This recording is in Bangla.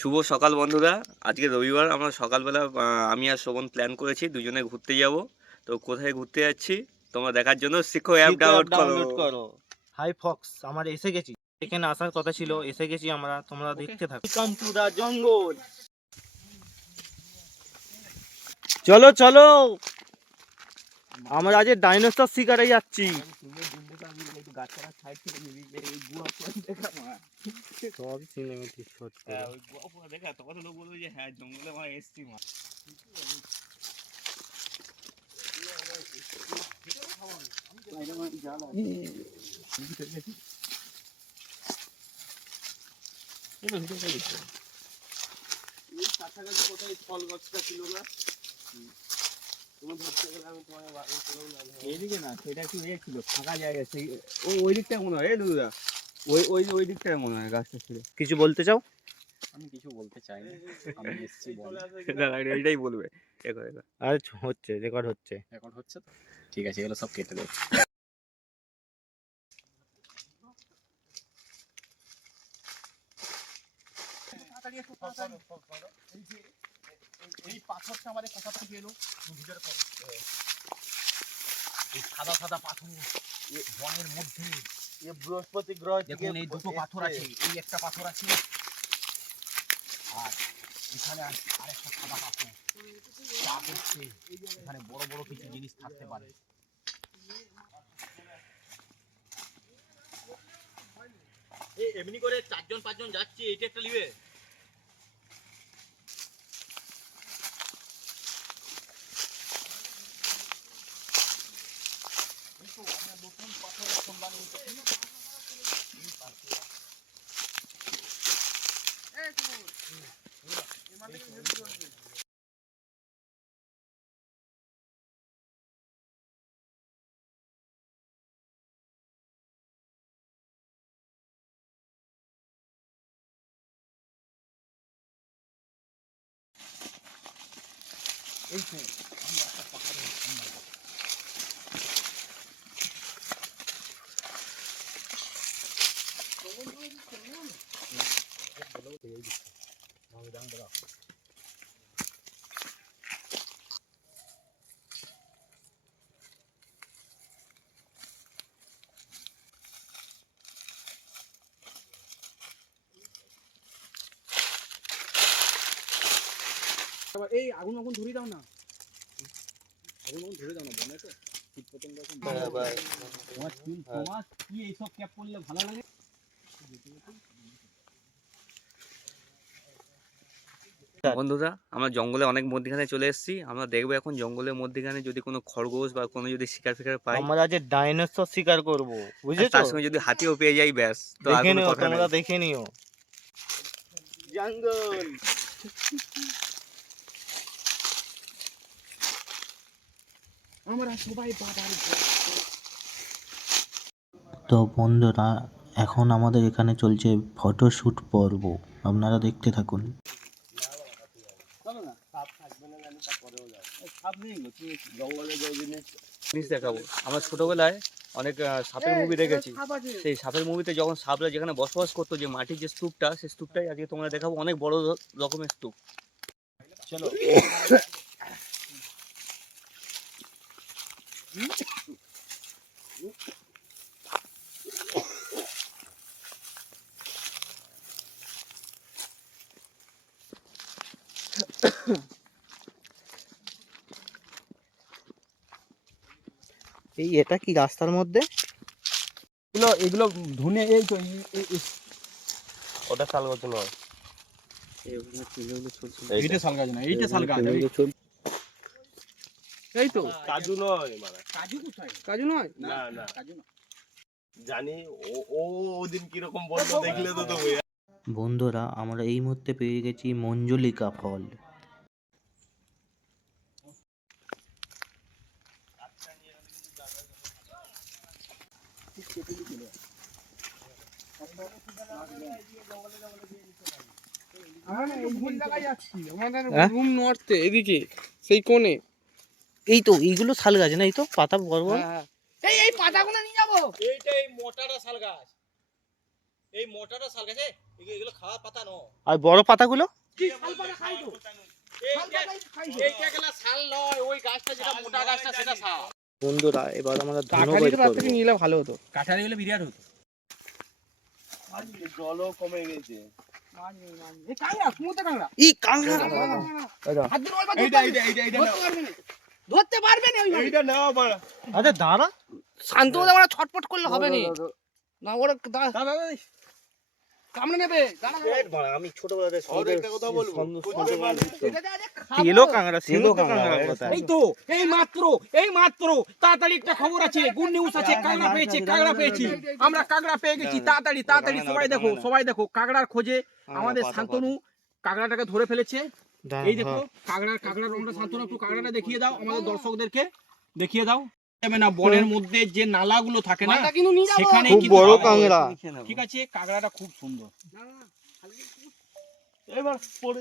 শুভ সকাল বন্ধুরা। আজকে রবিবার, আমরা সকালবেলা আমি আর শোভন প্ল্যান করেছি দুজনে ঘুরতে যাব। তো কোথায় ঘুরতে যাচ্ছি তোমরা দেখার জন্য শিখো অ্যাপ ডাউনলোড করো। হাই ফক্স, আমরা এসে গেছি। এখানে আসার কথা ছিল, এসে গেছি আমরা। তোমরা দেখতে থাকো। কাম টু দা জঙ্গল। চলো চলো, আমরা আজ ডাইনোসর শিকারে যাচ্ছি। সব সিনেমেটিক শট করে। ওই গোয়া দেখা তখন লোক বলবে যে হ্যাঁ জঙ্গলে আমরা এসছি মা। কাছাকাছি কোথায় ফল গাছটা ছিল না? তুমি ধরতে গেলে আমি তোমাকে এইদিকে না, সেটা কি ইয়ে ছিল, ফাঁকা জায়গা, সেই ওই দিকটায় মনে হয়। দাদা ওই দিকটায় মনে হয় গাছটা ছিল। কিছু বলতে চাও? আমি কিছু বলতে চাই না, আমি এসেছি এটাই বলবে। আর হচ্ছে, রেকর্ড হচ্ছে। রেকর্ড হচ্ছে তো ঠিক আছে, এগুলো সব কেটে দেবো। এই পাথরটা আমাদের কোথা থেকে এলো? এই সাদা সাদা পাথর বনের মধ্যে, বৃহস্পতি গ্রহ দেখুন এই দুটো পাথর আছে, এই একটা পাথর আছে আর এখানে আরেকটা সাদা পাথর। চা করছে, এখানে বড় বড় কিছু জিনিস থাকতে পারে। এমনি করে 4-5 জন যাচ্ছি, এইটা একটা লিবে। নতুন পাথরের সন্ধান এই তো আমরা একটা পাহাড়ের সন্ধান। এই আগুন আগুন ধরে দাও না, আগুন আগুন ধরে দাও না, বনে তো কীট পতঙ্গ এখন। তোমার কি এইসব ক্যাপ করলে ভালো লাগে? বন্ধুরা, আমরা জঙ্গলে অনেক মধ্যখানে চলে এসেছি। আমরা দেখবো এখন জঙ্গলের মধ্যখানে যদি কোনো খরগোশ বা কোনো যদি শিকার ফিকার পাই। আমরা আজ ডাইনোসর শিকার করব, বুঝেছো? তার সঙ্গে যদি হাতিও পেয়ে যাই, ব্যাস তো আর দেখে কোনো নিও, কথা তোমরা নেই। দেখে নিও জঙ্গল। আমরা সবাই বাবার। তো বন্ধুরা, এখন আমাদের এখানে চলছে ফটোশ্যুট পর্ব, আপনারা দেখতে থাকুন। জিনিস দেখাবো। আমরা ছোটবেলায় অনেক সাপের মুভি দেখেছি। সেই সাপের মুভিতে যখন সাপরা যেখানে বসবাস করতো, যে মাটির যে স্তূপটা, সেই স্তূপটাই আজকে তোমরা দেখাবো। অনেক বড় রকমের স্তূপ। চলো এটা কি রাস্তার মধ্যে? এগুলো ধুনে, এই তো ওটা শাল গাছ নয়, এইটা শাল গাছ না, এইটা শাল গাছ। এই তো কাজু নয়, কাজু কোথায়? কাজু নয়, না না কাজু না। জানি ও ওদিন কিরকম বলতো, দেখলে তো তুমি। বন্ধুরা, আমরা এই মুহূর্তে পেয়ে গেছি মঞ্জুলিকা ফল। রুম নর্থে, এদিকে সেই কোণে। এই তো এইগুলো শাল গাছ না? এই তো পাতা বড় বড়। এই পাতাগুলো নিয়ে যাবো। এইটা এই মোটাটা শাল গাছ, এই মোটাটা শাল গাছ। এগুলো খাওয়া পাতা নয়। আর বড় পাতাগুলো কি শাল পাতা খাই তো? এইটা গেলা শাল নয়, ওই গাছটা যেটা মোটা গাছটা সেটা শাল। বন্ধুরা এবার আমরা ধুনো কাঠালির বের পাতা করবো। থেকে নিলে ভালো হতো। কাঠালি হলে বিরাট হতো। আজকে জলও কমে গেছে। এই কাঁকড়া, সমুদ্র কাঁকড়া। এই কাঁকড়া হাত দিয়ে ওই বা এইটা এইটা এইটা এইটা ধরতে পারবে না। ধরতে পারবে না ওই এইটা নাও বাড়া। আচ্ছা দাঁড়া শান্ত হতে আমরা ছটপট করলে হবে না। না ওরা কামড়ে নেবে। দাঁড়া। আমি ছোটবেলাতে আর একটা কথা বলবো। কোথায় মানে? তেলো কাঁকড়া সেলো কাঁকড়া কোথায়? এই তো এই মাত্র তাড়াতাড়ি একটা খবর আছে, গুড নিউজ আছে, কাঁকড়া পেয়েছি আমরা, কাঁকড়া পেয়ে গেছি। তাড়াতাড়ি তাড়াতাড়ি সবাই দেখো কাঁকড়ার খোঁজে আমাদের শান্তনু কাঁকড়াটাকে ধরে ফেলেছে। এই দেখো কাঁকড়ার রংটা। শান্তনু একটু কাঁকড়াটা দেখিয়ে দাও আমাদের দর্শকদেরকে, দেখিয়ে দাও। যাবে না, বনের মধ্যে যে নালাগুলো থাকে না সেখানে খুব বড় কাঁকড়া। ঠিক আছে, কাঁকড়াটা খুব সুন্দর। এবার পরে